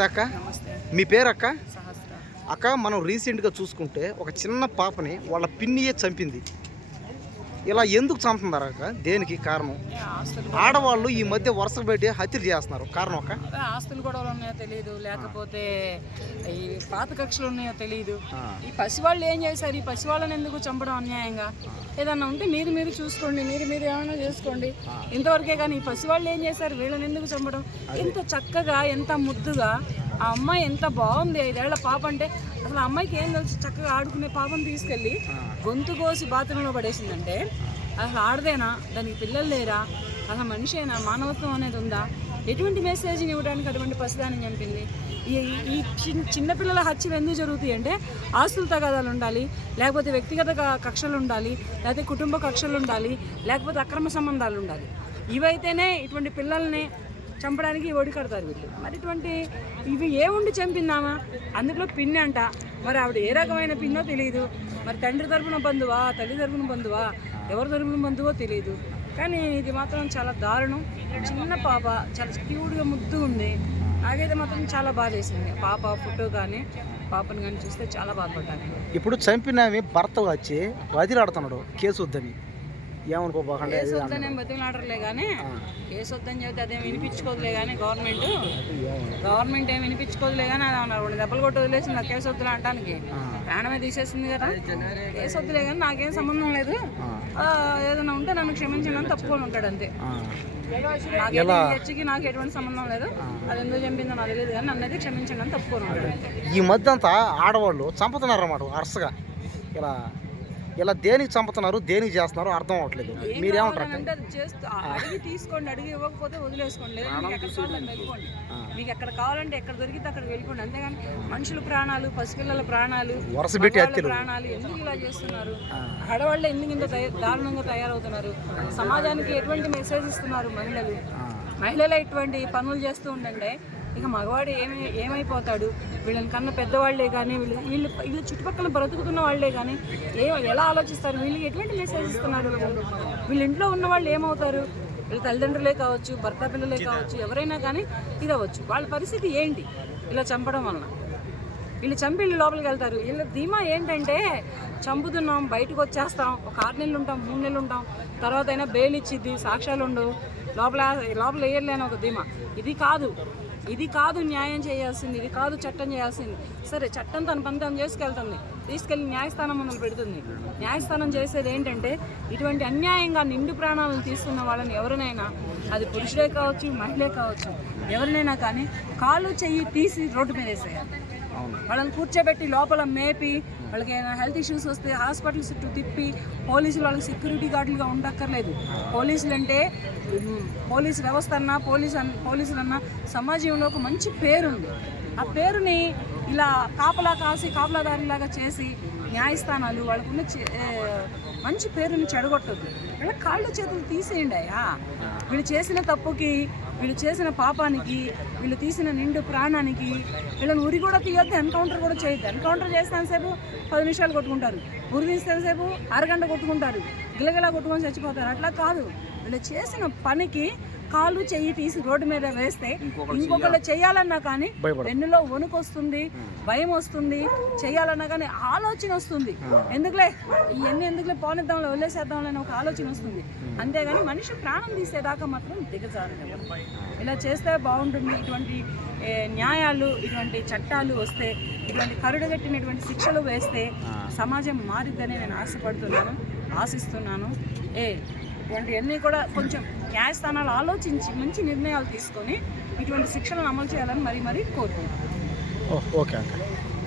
అక్క, మీ పేరు అక్క? అక్క, మనం రీసెంట్గా చూసుకుంటే ఒక చిన్న పాపని వాళ్ళ పిన్నియే చంపింది. ఇలా ఎందుకు చంపుతున్నారు అక్క? దేనికి కారణం? ఆడవాళ్ళు ఈ మధ్య వరుస పెట్టి హత్యలు చేస్తున్నారు. కారణం అక్క? ఆస్తులు గొడవలు ఉన్నాయో తెలియదు, లేకపోతే ఈ పాత కక్షలు ఉన్నాయో తెలియదు. ఈ పసివాళ్ళు ఏం చేశారు? ఈ పసివాళ్ళని ఎందుకు చంపడం అన్యాయంగా? ఏదన్నా ఉంటే మీరు చూసుకోండి, మీరు ఏమైనా చేసుకోండి. ఇంతవరకే కానీ ఈ పసివాళ్ళు ఏం చేశారు? వీళ్ళని ఎందుకు చంపడం? ఎంత చక్కగా, ఎంత ముద్దుగా ఆ అమ్మాయి ఎంత బాగుంది. 5 ఏళ్ల పాప అంటే అసలు ఆ అమ్మాయికి ఏం తెలుసు? చక్కగా ఆడుకునే పాపను తీసుకెళ్ళి గొంతు కోసి బాత్రూంలో పడేసిందంటే అసలు ఆడదేనా? దానికి పిల్లలు లేరా? అసలు మనిషి అయినా? మానవత్వం అనేది ఉందా? ఎటువంటి మెసేజ్ని ఇవ్వడానికి అటువంటి పసిదాన్ని చంపింది? ఈ చిన్నపిల్లల హత్యలు ఎందుకు జరుగుతాయి అంటే ఆస్తుల తగాదాలు ఉండాలి, లేకపోతే వ్యక్తిగత కక్షలు ఉండాలి, లేకపోతే కుటుంబ కక్షలు ఉండాలి, లేకపోతే అక్రమ సంబంధాలు ఉండాలి. ఇవైతేనే ఇటువంటి పిల్లల్ని చంపడానికి ఒడికడతారు వీళ్ళు. మరి ఇవి ఏముండి చంపిందామా? అందులో పిన్ని అంట. మరి ఆవిడ ఏ రకమైన పిన్నో తెలియదు. మరి తండ్రి తరపున బంధువా, తల్లి తరపున బంధువా, ఎవరి తరపున బంధువో తెలియదు. కానీ ఇది మాత్రం చాలా దారుణం. చిన్న పాప, చాలా క్యూట్గా ముద్దు ఉంది. నాకైతే మాత్రం చాలా బాధ వేసింది. పాప ఫోటో కానీ పాపను కానీ చూస్తే చాలా బాధపడ్డాను. ఇప్పుడు చంపిన భర్త వచ్చి వదిలాడుతున్నాడు కేసు వద్దని. ఏమనుకోపోకండి, కేసు వద్దని ఏం బతిమలాడలే కానీ, కేసు వద్దని చెబితే అదేం వినిపించుకోదులే కానీ గవర్నమెంట్ ఏం వినిపించుకోదులే కానీ అది 2 దెబ్బలు కొట్టి వదిలేసింది ఆ కేసు వద్దులే అంటానికి. ప్రాణమే తీసేసింది కదా. కేసు వద్దులే కానీ నాకేం సంబంధం లేదు, ఏదైనా ఉంటే నన్ను క్షమించమని తప్పుకొని ఉంటాడు అంతే. హత్యకి నాకు ఎటువంటి సంబంధం లేదు, అది ఎందుకు చంపిందో నాకు తెలియదు కానీ నన్ను అయితే క్షమించండి అని తప్పుకొని ఉంటాడు. ఈ మధ్య అంతా ఆడవాళ్ళు చంపుతున్నారు అన్నమాట వరుసగా. ఇలా దేనికి చంపుతున్నారు, దేనికి చేస్తున్నారు అర్థం అవ్వట్లేదు. మీరేమంటారు? అడిగి తీసుకోండి, అడిగి ఇవ్వకపోతే వదిలేసుకోండి, లేదా మీకు ఎక్కడ కావాలంటే వెళ్ళిపోండి. మీకు ఎక్కడ కావాలంటే ఎక్కడ దొరికితే అక్కడికి వెళ్ళిపోండి. అంతేగాని మనుషుల ప్రాణాలు, పసిపిల్లల ప్రాణాలు, ప్రాణాలు ఎందుకు ఇలా చేస్తున్నారు? ఆడవాళ్ళు ఎందుకు ఇంత దారుణంగా తయారవుతున్నారు? సమాజానికి ఎటువంటి మెసేజ్ ఇస్తున్నారు? మహిళలు ఇటువంటి పనులు చేస్తూ ఉండండి, ఇక మగవాడు ఏమైపోతాడు? వీళ్ళని కన్నా పెద్దవాళ్లే కానీ, వీళ్ళు చుట్టుపక్కల బ్రతుకుతున్న వాళ్లే కానీ ఎలా ఆలోచిస్తారు? వీళ్ళకి ఎటువంటి మెసేజ్ ఇస్తున్నారు? వీళ్ళ ఇంట్లో ఉన్న వాళ్ళు ఏమవుతారు? వీళ్ళ తల్లిదండ్రులే కావచ్చు, భర్త పిల్లలే కావచ్చు, ఎవరైనా కానీ ఇది అవ్వచ్చు. వాళ్ళ పరిస్థితి ఏంటి ఇలా చంపడం వలన? వీళ్ళు చంపి వీళ్ళు లోపలికి వెళ్తారు. వీళ్ళ ధీమా ఏంటంటే చంపుతున్నాం, బయటకు వచ్చేస్తాం, ఒక 6 నెలలు ఉంటాం, 3 నెలలు ఉంటాం, తర్వాత అయినా బెయిల్ ఇచ్చిద్ది, సాక్ష్యాలు ఉండవు, లోపల వేయలేని ఒక ధీమా. ఇది కాదు న్యాయం చేయాల్సింది, ఇది కాదు చట్టం చేయాల్సింది. సరే, చట్టం తన పని తను తీసుకెళ్ళి న్యాయస్థానం ముందు పెడుతుంది. న్యాయస్థానం చేసేది ఏంటంటే ఇటువంటి అన్యాయంగా నిండు ప్రాణాలను తీస్తున్న వాళ్ళని ఎవరినైనా, అది పురుషుడే కావచ్చు, మహిళే కావచ్చు, ఎవరినైనా కానీ కాలు చెయ్యి తీసి రోడ్డు మీద వేసేయాలి. వాళ్ళని కూర్చోబెట్టి లోపల మేపి, వాళ్ళకి ఏమైనా హెల్త్ ఇష్యూస్ వస్తే హాస్పిటల్ చుట్టూ తిప్పి, పోలీసులు వాళ్ళకి సెక్యూరిటీ గార్డులుగా ఉండక్కర్లేదు. పోలీసులు అంటే పోలీసు వ్యవస్థ అన్నా, పోలీసులన్నా సమాజంలో ఒక మంచి పేరుంది. ఆ పేరుని ఇలా కాపలాదారిలాగా చేసి న్యాయస్థానాలు వాళ్ళకున్న మంచి పేరుని చెడగొట్టద్దు. వీళ్ళ కాళ్ళు చేతులు తీసేయండి అయ్యా. వీళ్ళు చేసిన తప్పుకి, వీళ్ళు చేసిన పాపానికి, వీళ్ళు తీసిన నిండు ప్రాణానికి వీళ్ళని ఉరి కూడా తీయొద్దు, ఎన్కౌంటర్ కూడా చేయొద్దు. ఎన్కౌంటర్ చేస్తేసేపు 10 నిమిషాలు కొట్టుకుంటారు, ఉరి తీస్తేసేపు అరగంట కొట్టుకుంటారు, గిలగిలా కొట్టుకొని చచ్చిపోతారు. అట్లా కాదు. వీళ్ళు చేసిన పనికి కాలు చెయ్యి తీసి రోడ్డు మీద వేస్తే ఇంకొకళ్ళు చేయాలన్నా కానీ వెన్నులో వణుకు వస్తుంది, భయం వస్తుంది, చేయాలన్నా కానీ ఆలోచన వస్తుంది. ఎందుకులే పోనిద్దాంలో వదిలేసేద్దాంలో అని ఒక ఆలోచన వస్తుంది. అంతేగాని మనిషి ప్రాణం తీసేదాకా మాత్రం దిగజారు. ఇలా చేస్తే బాగుంటుంది. ఇటువంటి న్యాయాలు, ఇటువంటి చట్టాలు వస్తే, ఇటువంటి కరుడుగట్టినటువంటి శిక్షలు వేస్తే సమాజం మారిద్దని నేను ఆశిస్తున్నాను. ఇటువంటివన్నీ కూడా కొంచెం న్యాయస్థానాలు ఆలోచించి మంచి నిర్ణయాలు తీసుకొని ఇటువంటి శిక్షలను అమలు చేయాలని మరీ కోరుకుంటున్నాను. ఓకే.